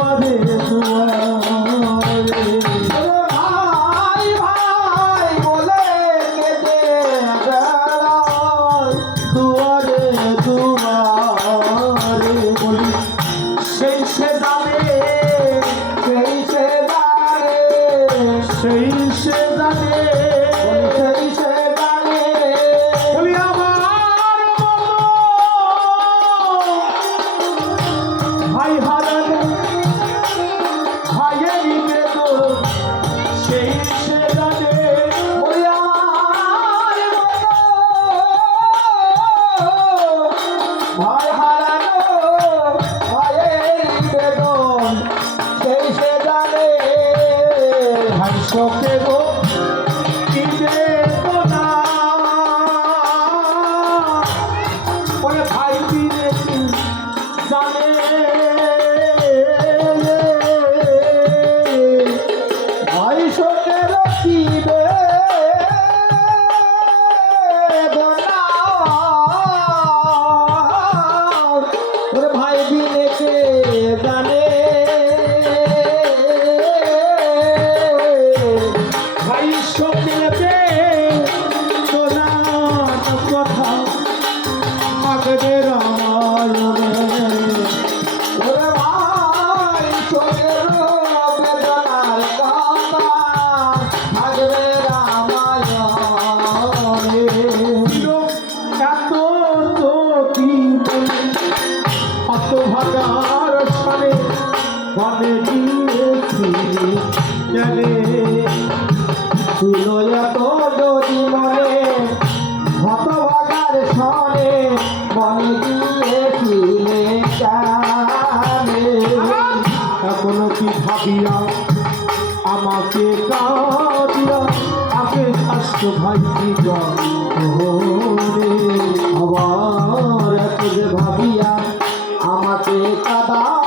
দুয়ারে দুয়ারে ভাই ভাই বলে কেঁদে বেড়ায় দুয়ারে দুয়ারে বলি সেই সে জানে সেই সে জানে সেই সে জানে সেই সে জানে বলি আমার ভাই হারানো ভাইয়েরই বেদন সেই সে জানে ওরে আমার ভাই হারানো ভাইয়ের বেদন সেই সে জানে ভাই শোকে গো কি বেদনা ওরে ভাই দিনে কি জানে ভাই শোকের কি বেদনা ওরে ভাই বিনে কে জানে ভাই শোকে বেদনার কথা থাকবে রামায়ণে ওরে ভাই শোকের বেদনার কথা থাকবে রামায়ণে এত তো কি অত ভাগার সানে বনে গিয়েছি জানে ছিল এত যদি মনে হতভাগার সনে মনে গিয়েছিলে জানে এখনো কি ভাবিয়া আমাকে কাঁদিয়া আগে স্বাস্থ্য ভাই কি আবার এত যে ভাবিয়া আমাকে কাদা